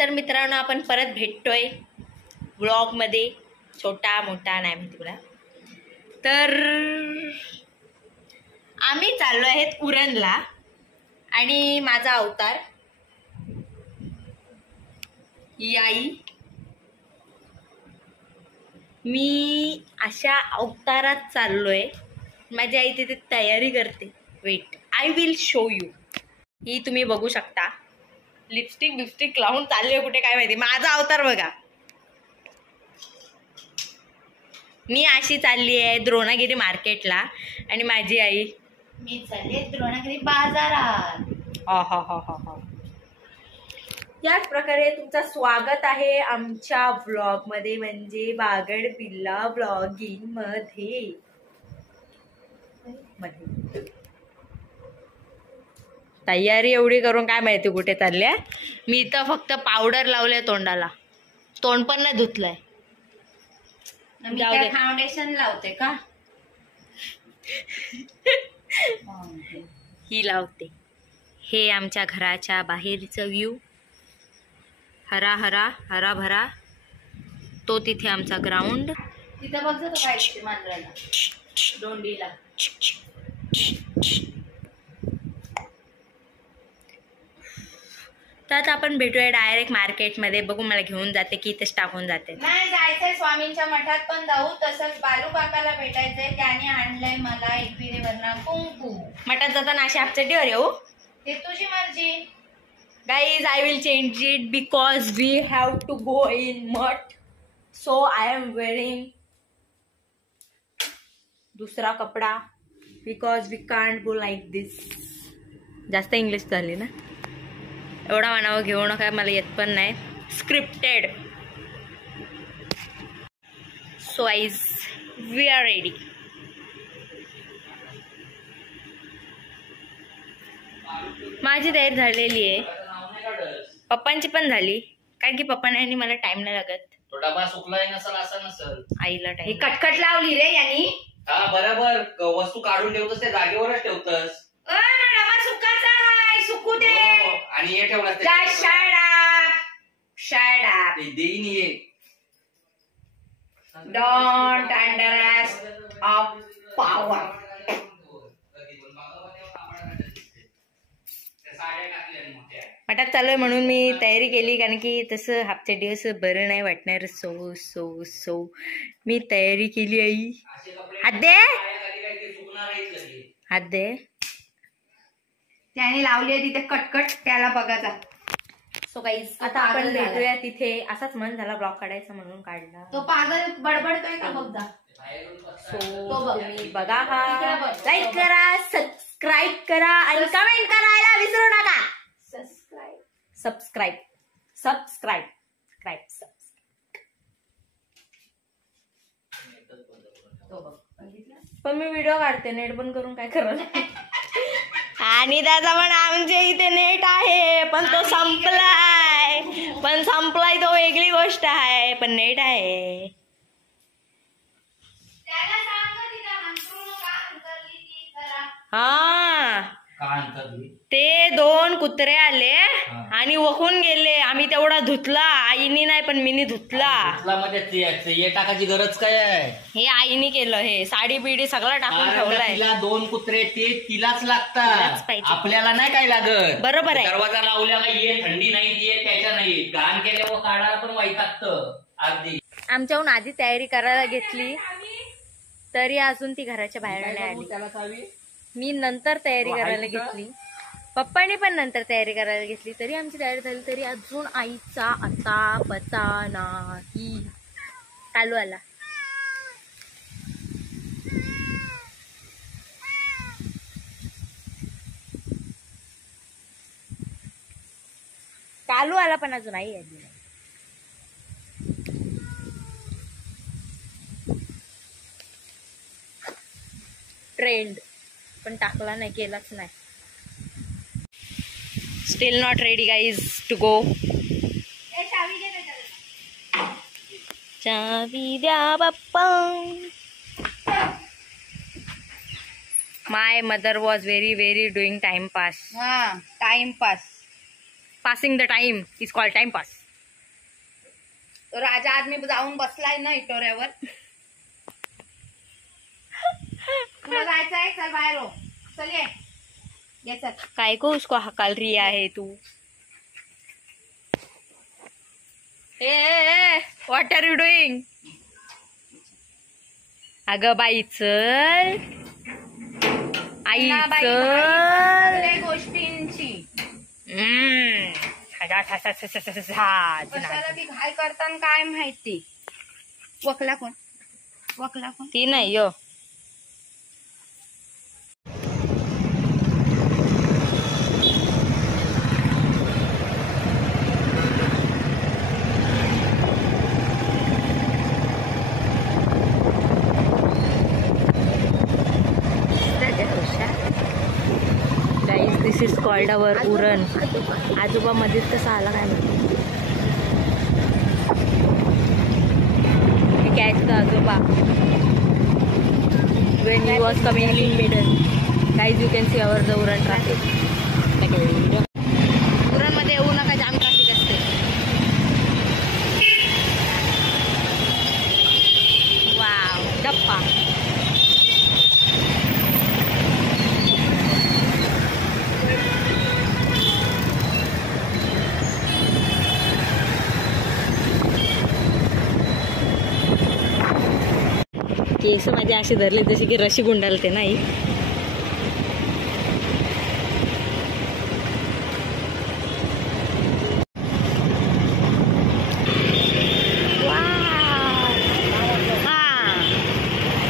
तर मित्रांनो आपण परत भेटतोय व्लॉगमध्ये. छोटा मोठा नाही माहिती मला. तर आम्ही चाललो आहेत उरणला आणि माझा अवतार ही आई. मी अशा अवतारात चाललोय. माझी आई तिथे तयारी करते. Wait, I will show you. ही तुम्ही बघू शकता. लिपस्टिक लावून चालले कुठे काय माहिती. माझा अवतार बघा. मी अशी चालली आहे द्रोणागिरी मार्केटला आणि माझी आई मी चालले द्रोणागिरी बाजारात. हा. याच प्रकारे तुमचं स्वागत आहे आमच्या व्लॉग मध्ये, म्हणजे बागड पिल्ला ब्लॉगिंग मध्ये. तयारी एवढी करून काय माहिती कुठे चालल्या. मी तर फक्त पावडर लावले तोंडाला. तोंड पण नाही धुतलंय. फाउंडेशन लावते का? ही लावते. हे आमच्या घराच्या बाहेरचं व्ह्यू. हरा भरा. तो तिथे आमचा ग्राउंड. तिथं बघ जातो काय मांजराला दोंडीला. तर आता आपण भेटूया डायरेक्ट मार्केटमध्ये. बघू मला घेऊन जाते की इथेच टाकून जाते. नाही जायचंय स्वामींच्या मठात पण जाऊ. तसंच बालू काकाला भेटायचंय. त्याने आणलंय मला एकविरेवरनं कुंकू. मठात जाताना अशी हापचड्डीवर येऊ. ते तुझी मर्जी. Guys, I will change it because we have to go in mud. So I am wearing दूसरा कपडा because we can't go like this. जास्त इंग्लिश झाली ना. एवढा म्हणावं घेऊ नका, मला येत पण नाही. Scripted. So guys, we are ready. माझी तयारी झालेली आहे. पप्पांची पण झाली. काय की पप्पांनी मला टाइम नाही लागत. तो डबा सुकलाय नसल असं नसल. आईला टाइम. कटकट लावली रे यांनी. हा बरोबर. वस्तू काढून ठेवतस त्या जागेवरच ठेवतस. डबा सुकाचा हाय. सुकू दे. आणि हे ठेवलं शट देईन ये. Don't underestimate of power. मठात चालू आहे म्हणून मी तयारी केली, कारण की तसं हापचे दिवस बरं नाही वाटणार. सो मी तयारी केली. आई हात दे. त्याने लावली आहे तिथे कटकट. त्याला बघायचा. सो गाईज आता आपण भेटूया तिथे. असाच मन झाला ब्लॉग काढायचा म्हणून काढला. तो पागल बडबडतोय का बघा. सो तुम्ही बघा. हा लाईक करा, सबस्क्राईब करा आणि कमेंट करायला विसरू नका. सबस्क्राईब. पण मी व्हिडिओ काढते. नेट बंद करून काय करत. आणि त्याचा पण आमच्या इथे नेट आहे, पण तो संपलाय. तो वेगळी गोष्ट आहे, पण नेट आहे. हा ते 2 कुत्रे आले आणि वखून गेले. आम्ही तेवढा धुतला. आईनी नाही पण मीनी धुतला. मध्ये टाकायची गरज काय आहे. हे आईनी केलं. हे साडी बिडी सगळं टाकून ठेवलंय. 2 कुत्रे ते तिलाच लागतात. आपल्याला नाही काय लागत. बरोबर आहे. दरवाजा लावल्याला ये थंडी नाही ये त्याच्या नाही. घाण केल्यावर काढायला पण वैतागतं अर्धी. आमच्याहून आधी तयारी करायला घेतली तरी अजून ती घराच्या बाहेर नाही आली. मी नंतर तयारी करायला घेतली. पप्पाने पण नंतर तयारी करायला घेतली. तरी आमची तयारी झाली तरी अजून आईचा आता पता नाही. कालू आला. पण अजून आई आली नाही. ट्रेंड पण टाकला नाही, केलाच नाही. Still not ready guys to go. चावी द्या Bappa. My mother was very doing time pass. Time pass. Passing the time is called time pass. राजा आदमी जाऊन बसलाय ना इटोऱ्यावर. तुला जायचंय, चल बाहेर हो. चल ये चल. काय को उसको हकाल रही आहे तू. What are you doing. अगं बाई चल. आई चल. गोष्टींची कशाला ती घाय करताना काय माहिती. वकला कोण. ती नाही यो. दिस इज कॉल्ड अवर उरण. आजोबा मध्येच कसा आला काय माहिती. कॅच द आजोबा when he was coming in middle. Guys, you can see our the Uran traffic. Uran मध्ये येऊ नका, जाम ट्रॅफिक असते. वाव डप्पा. केस माझे असे धरले जसे की रशी गुंडालते नाही.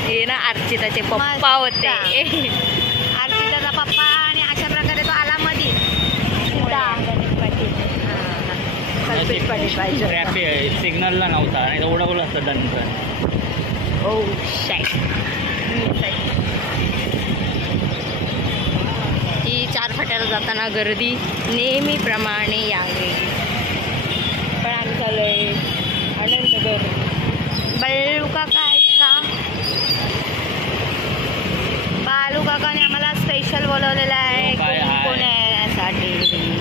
हे ना अर्चिताचे पप्पा होते. अर्चिताचा पप्पा. आणि अशा प्रकारे तो आला मधी. सिग्नलला नव्हता आणि उडवलं असतं दंड. Oh shit. ही 4 फाट्याला जाताना गर्दी नेहमीप्रमाणे यावे. पण आम्ही चाललोय आनंदनगर. बालू काका आहेत का. बालू काकाने आम्हाला स्पेशल बोलवलेलं आहे पुण्यासाठी.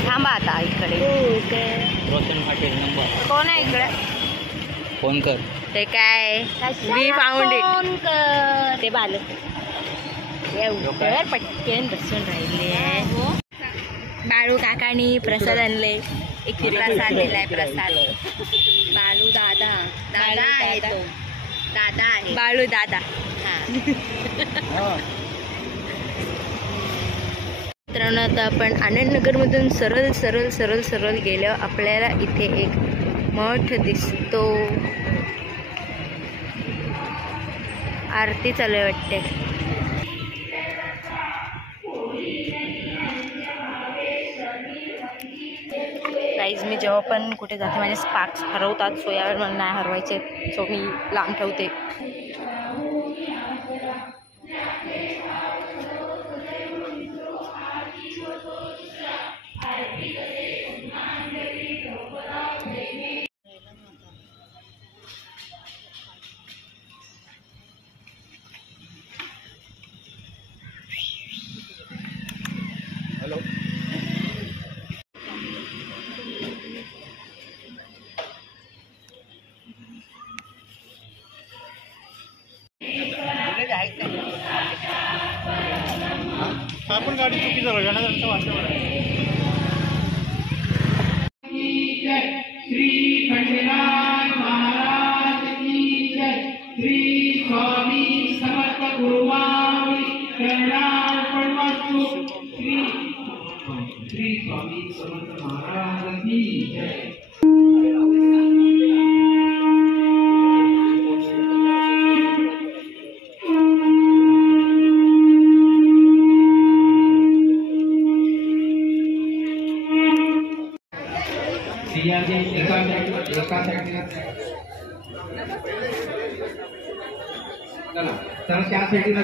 थांबा आता इकडे. रोशन पाटील नंबर. कोण आहे इकडे. फोन कर. ते काय वी फाउंड इट. ते बालू एवढं पटकन बसून राहिले. बाळू काकानी प्रसाद आणले. एक प्रसाद दिलाय. प्रसाद बालू दादा. दादा आहे तो. दादा आहे बाळू दादा. मित्रांनो आता आपण आनंदनगरमधून सरळ सरळ सरळ सरळ गेलो. आपल्याला इथे एक मठ दिसतो. आरती चालू आहे वाटते. गाईज मी जेव्हा पण कुठे जाते माझे स्पार्क्स हरवतात. सो यावेळी मला नाही हरवायचे. सो मी लांब ठेवते. आपण गाडी चुकीचं रगण्याचं वाटतं. श्री खंडेराय महाराज की जय. श्री स्वामी समर्थ गुरुवारी शरणार्पणमस्तु. श्री स्वामी समर्थ महाराज की जय. चला त्या साईडला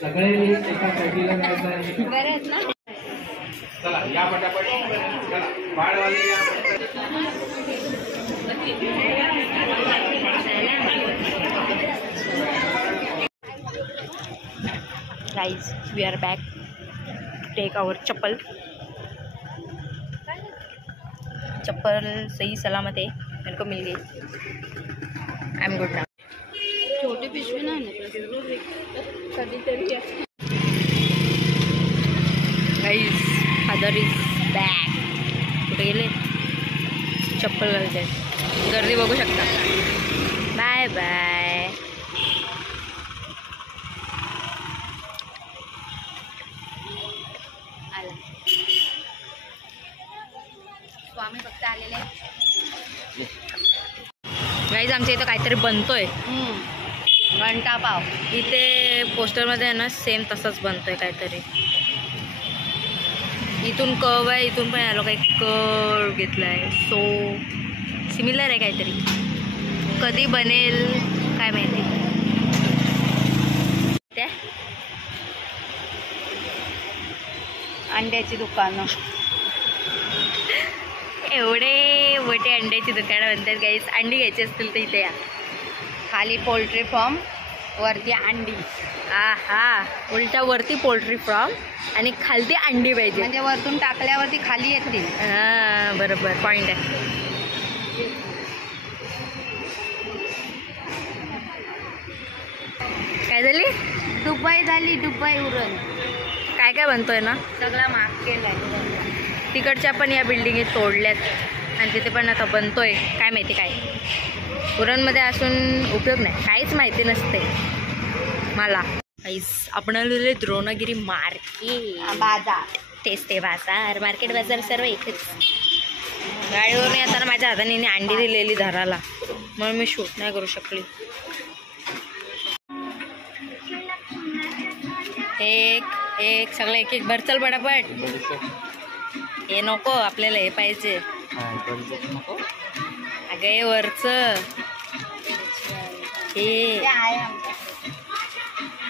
सगळ्यांनी एका साईडला जायचं. चला या पटापट. बाळवाले या. Guys, we are back to take our chappal. चप्पल सही सलामत है, मेरे को मिल गई। I am good now. छोटी पिशवी नाही कधीतरी गाइस फादर इज बॅक। कुठे गेले? चप्पल घालते, गर्दी बघू शकता। Bye bye. आला स्वामी फक्त आलेले गाईज आमच्या इथं काहीतरी बनतोय। घंटा पाव इथे पोस्टरमध्ये आहे ना सेम तसंच बनतोय काहीतरी। इथून कर्व आहे, इथून पण या लोकांनी कर्व घेतला आहे, सो सिमिलर आहे काहीतरी। कधी बनेल काय माहिती। त्या अंड्याची दुकानं एवढे मोठे अंड्याची दुकानं बनतात गाईज। अंडी घ्यायची असतील तर इथे या। खाली पोल्ट्री फार्म वरती अंडी, हा उलटा वरती पोल्ट्री फार्म आणि खालती अंडी पाहिजे, म्हणजे वरतून टाकल्यावरती खाली येतील। हा बरोबर पॉइंट आहे। काय झाली? दुबई झाली, दुबई उरण काय काय बनतोय ना? सगळा महाग केलाय। तिकडच्या पण या बिल्डिंगी तोडल्यात आणि तिथे पण आता बनतोय, काय माहिती काय। उरणमध्ये असून उपयोग नाही, काहीच माहिती नसते मला। आपण आलेले द्रोणगिरी मार्केट, बाजार तेच ते बाजार, मार्केट बाजार सर्व एकच। गाडीवरून येताना माझ्या हाताने हिने अंडी दिलेली धराला, म्हणून मी शूट नाही करू शकली। एक एक सगळं एक एक भर, चल पटापट। हे नको आपल्याला, हे पाहिजे। अगं हे वरचं हे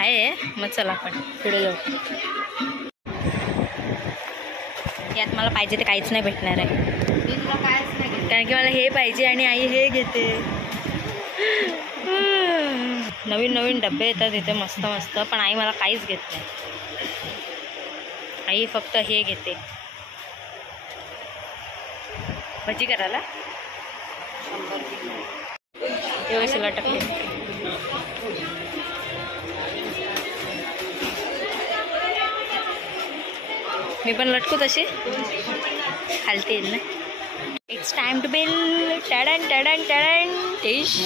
आहे, मग चला आपण पुढे जाऊ। यात मला पाहिजे ते काहीच नाही भेटणार आहे, कारण की मला हे पाहिजे आणि आई हे घेते। नवीन नवीन डबे येतात इथे मस्त मस्त, पण आई मला काहीच घेत नाही। आई फक्त हे घेते भजी करायला। हे कशी लटकते, मी पण लटकू तशी खालते ना। It's time to bill, टडन टडन टडन टिश।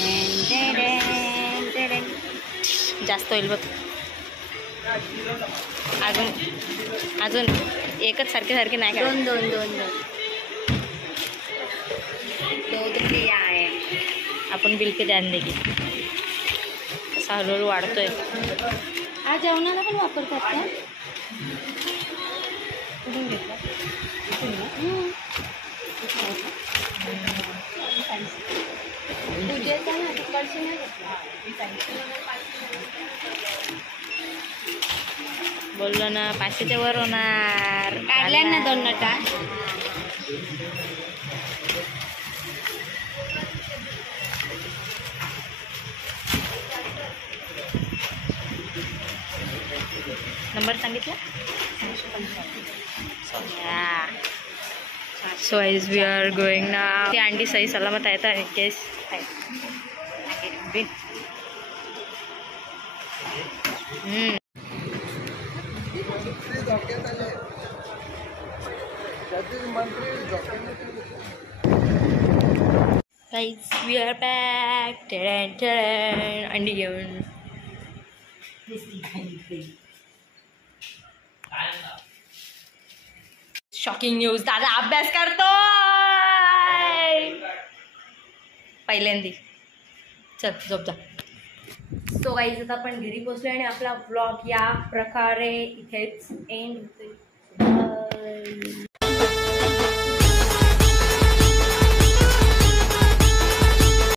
जास्त होईल बघ, अजून अजून एकच सारखे सारखे नाही का? दोन दोन दोन दोन आहे। आपण बिल किती आणले की असा हळूहळू वाढतोय। हा जेवणाला पण वापरतात का? कुठून घेतला? पूजेचा ना तिकडची नाही घेतला। बोललो ना 500च्या वर होणार। काढल्या ना 2 नटा। नंबर सांगितला? So is we are going ना। ती अंडी सही सलामत आहे तर केस Guys, we are back. Ta-da, ta-da. अंडी घेऊन शॉकिंग न्यूज, दादा अभ्यास करतोय पहिल्यांदी। चल झोप जा। सो गाईज आता आपण घरी पोहोचलो आणि आपला ब्लॉग या प्रकारे इथेच एंड होतोय।